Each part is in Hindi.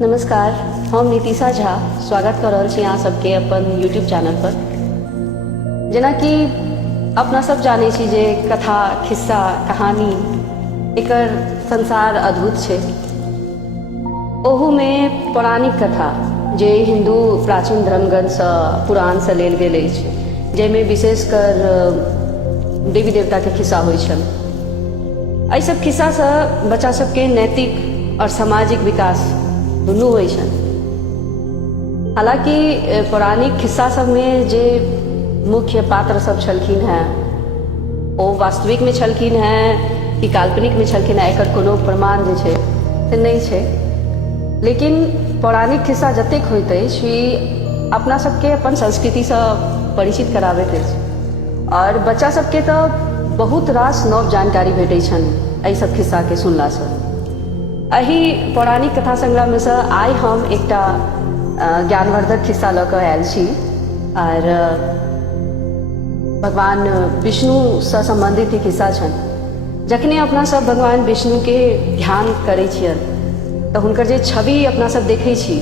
नमस्कार, हम नीतिशा झा स्वागत कर रहल छी अहाँ सबके अपन यूट्यूब चैनल पर। जेना कि अपना सब जानै छी जे कथा, खिस्सा, कहानी एकर संसार अद्भुत छै। ओहू में पौराणिक कथा जे हिंदू प्राचीन धर्मग्रंथसँ पुराणसँ लेल गेल अछि, जाहिमे विशेषकर देवी देवताके खिस्सा होइ छनि। एहि सब खिस्सासँ बच्चा सबके नैतिक और सामाजिक विकास दुनू होइ छनि। हालांकि पौराणिक खिस्सा सबमे जे मुख्य पात्र सब छलखिन हैं ओ वास्तविक में छलखिन हैं कि काल्पनिक में छलखिन हैं, एकर कोनो प्रमाण जे छै से नहि छै। लेकिन पौराणिक खिस्सा जतेक होइत अछि अपना सबके अपन संस्कृतिसँ परिचित कराबैत अछि और बच्चा सबके तऽ बहुत रास नव जानकारी भेटै छनि एहि सब खिस्साके सुनलासँ। एहि पौराणिक कथा संग्रहमेसँ आइ हम एकटा ज्ञानवर्धक खिस्सा लऽ कऽ आयल छी और भगवान विष्णुसँ सम्बन्धित ई खिस्सा छनि। जखने अपना सब भगवान विष्णुके ध्यान करै छियनि तऽ हुनकर जे छवि अपना सब देखै छी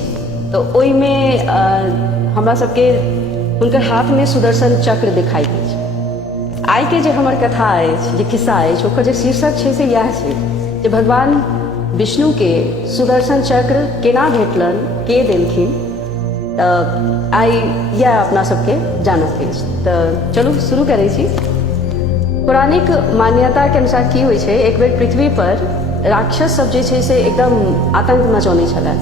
तऽ ओहिमे हमरा सबके हुनकर हाथमे सुदर्शन चक्र दिखाई दै छै। आइके जे हमर कथा अछि, जे खिस्सा अछि, ओकर जे शीर्षक छै से इएह छै जे भगवान विष्णु के सुदर्शन चक्र केना भेटलन, के देलखिन। तऽ आइ यह अपना सबके जानत अछि। तऽ चलू शुरू करै छी। पौराणिक मान्यता के अनुसार की होइ छै, एक बेर पृथ्वी पर राक्षस सब जे छै से एकदम आतंक मचौने छलै।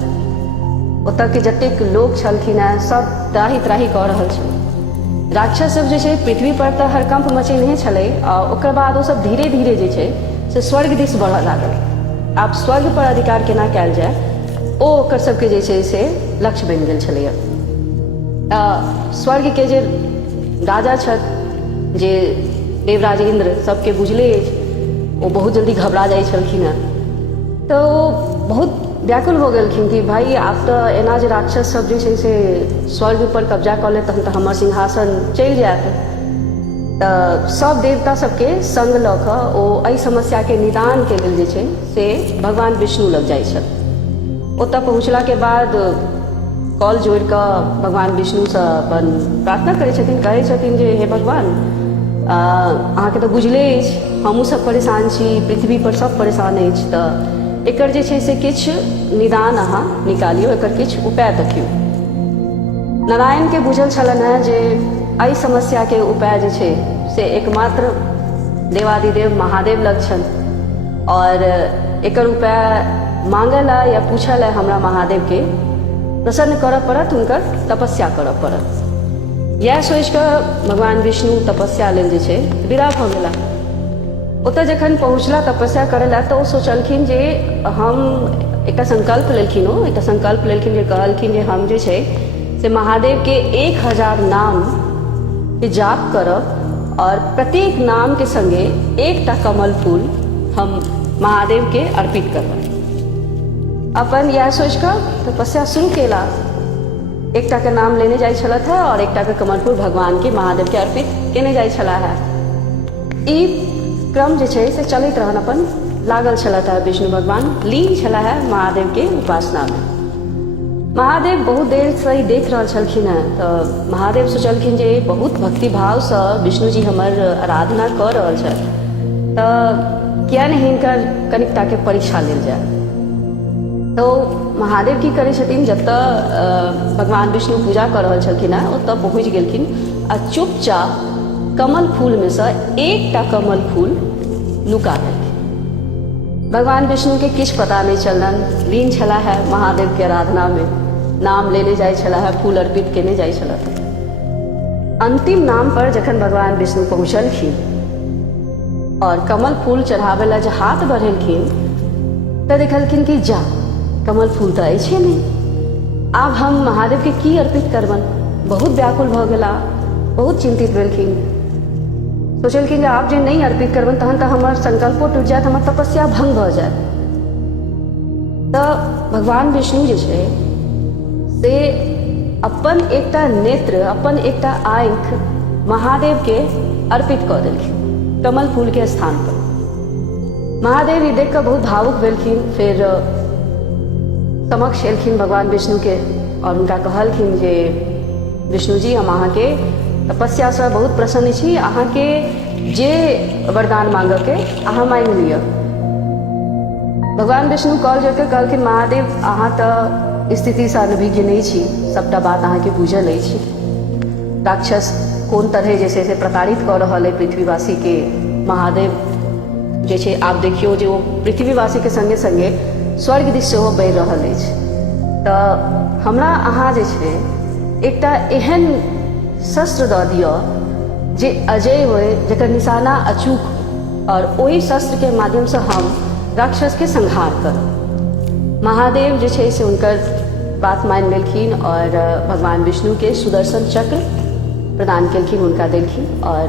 ओतऽ के जतेक लोग छलखिन हैं सब त्राहि त्राहि कऽ रहल छल। राक्षस सब जे छै पृथ्वी पर तऽ हड़कंप मचेने छलै आ ओकर बाद ओ सब धीरे धीरे जे छै से स्वर्ग दिस बढ़ऽ लागल। आब स्वर्ग पर अधिकार केना कयल जाय ओ ओकर सबके जे छै से लक्ष्य बनि गेल छलैया। स्वर्ग के जे राजा छथि, जे देवराज इंद्र, सबके बुझले अछि, ओ बहुत जल्दी घबरा जाइ छलखिन हैं। तऽ ओ बहुत व्याकुल हो गेलखिन कि भाई आब तऽ एना जे राक्षस सब जे छै से स्वर्ग पर कब्जा कऽ ले तहन तऽ हमर सिंहासन चलि जायत। तऽ सब देवता सबके संग लऽ कऽ ओ एहि समस्याके निदानके लेल जे छै से भगवान विष्णु लग जाइ छथि। ओतऽ पहुँचलाके बाद कॉल जोड़ि कऽ भगवान विष्णुसँ अपन प्रार्थना करै छथिन, कहै छथिन जे हे भगवान, अहाँके तऽ बुझले अछि हमहूँ सब परेशान छी, पृथ्वी पर सब परेशान अछि, तऽ एकर जे छै से किछु निदान अहाँ निकालियौ, एकर किछु उपाय देखियौ। नारायणके बुझल छलनि हैं जे एहि समस्याके उपाय जे छै से एकमात्र देवादिदेव महादेव लग छनि और एकर उपाय मांगला या पूछला हमरा महादेव के प्रसन्न करऽ पड़त, हुनकर तपस्या करऽ पड़त। इएह सोचि कऽ भगवान विष्णु तपस्या लेल जे छै विदा भऽ गेला। ओतऽ जखन पहुँचला तपस्या करै लए तऽ ओ सोचलखिन जे हम एकटा संकल्प लेलखिन, ओ एकटा संकल्प लेलखिन जे कहलखिन जे हम जे छै से महादेव के 1000 नाम के जाप करब और प्रत्येक नाम के संगे एकटा कमल फूल हम महादेव के अर्पित करब। अपन यह सोच कर तपस्या शुरू केला। एकटा के नाम लेने जाइ छलथि है और एकटा के कमल फूल भगवान के महादेव के अर्पित केने जाइ छला है। ई क्रम जे छै से चलैत रहन, अपन लागल छलथि है। विष्णु भगवान लीन छला है महादेव के उपासना में। महादेव बहुत देर से ही देख रहल छलखिन हैं, तऽ महादेव सोचलखिन जे बहुत भक्ति भावसँ विष्णु जी हमर आराधना कऽ रहल छथि, तऽ किया नहि हिनकर कनिकटाके परीक्षा लेल जाय। तो महादेव की करै छथिन, जतऽ भगवान विष्णु पूजा कऽ रहल छलखिन हैं ओतऽ पहुँच गेलखिन आ चुपचाप कमल फूल में से एकटा कमल फूल नुका देलखिन। भगवान विष्णु के किछु पता नहीं चललनि, लीन छला है महादेव के आराधना में, नाम लेने जाइ छला है, फूल अर्पित केने जाइ छला। अंतिम नाम पर जखन भगवान विष्णु पहुँचलखिन और कमल फूल चढ़ावे ला जे हाथ बढ़ेलखिन तऽ देखलखिन कि जा कमल फूल तऽ अछि नहीं, आब हम महादेव के की अर्पित करबन। बहुत व्याकुल भऽ गेला, बहुत चिंतित भेलखिन। सोचलखिन जे आब जे नहीं अर्पित करबन तहन तऽ हमर संकल्पो टूटि जायत, हमर तपस्या भंग भऽ जायत। तऽ भगवान विष्णु जे छै से अपन एकटा नेत्र, अपन एकटा आँखि महादेव के अर्पित कऽ देलखिन कमल फूल के स्थान पर। महादेव ई देख कऽ बहुत भावुक भेलखिन। फिर समक्ष एलखिन भगवान विष्णु के और उनका कहलखिन जे विष्णु जी हम अहाँ के तपस्या से बहुत प्रसन्न छी, अहाँ के जे वरदान मांगे के अहाँ मांग लिया। भगवान विष्णु कॉल करके कहलखिन महादेव अहाँ तो स्थिति से अनभिज्ञ नहीं छी, सबटा बात अहाँ के बुझल अछि। राक्षस कोन तरह जैसे से प्रताड़ित कर रहा है पृथ्वीवासी के, महादेव जैसे आप देखियो जो पृथ्वीवासी के संगे संगे स्वर्ग दिश सेहो बढ़ि रहल अछि। तो हमरा अहाँ जे छै एकटा एहन शस्त्र दऽ दिअ जे अजय होय, जकर निशाना अचूक, और वही शस्त्र के माध्यम से हम राक्षस के संहार कर। महादेव जे छै से उनकर बात मान लेलखिन और भगवान विष्णु के सुदर्शन चक्र प्रदान केलखिन, उनका देलखिन। और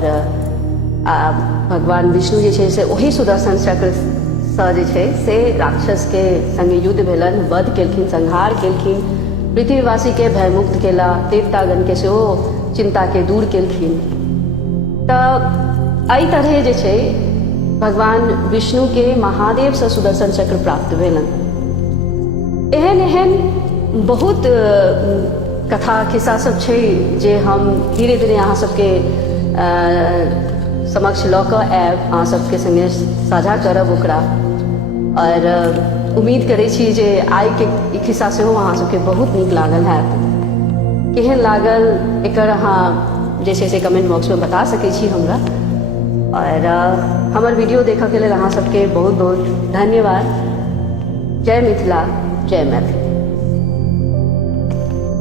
भगवान विष्णु जे छै से वही सुदर्शन चक्र से जे छै से राक्षस के संगे युद्ध भेलन, वध केलखिन, संहार केलखिन, पृथ्वीवासी के भयमुक्त केला, देवतागण के सेहो चिंता के दूर केलखिन। तऽ एहि तरह जे छै भगवान विष्णु के महादेव से सुदर्शन चक्र प्राप्त भेलन। एहन एहन बहुत कथा खिस्सा सब छै जे हम धीरे धीरे अहाँ सबके समक्ष लऽ कऽ आयब, अहाँ सबके संगे साझा करब ओकरा। और उम्मीद करै छी जे आइ के ई खिस्सा सेहो अहाँ सबके बहुत नीक लागल हैत। केहन लागल एकर अहाँ जे छै से कमेंट बॉक्स में बता सकै छी हमरा। और हमर वीडियो देखऽ के लेल अहाँ सबके बहुत बहुत धन्यवाद। जय मिथिला, जय मैथिली।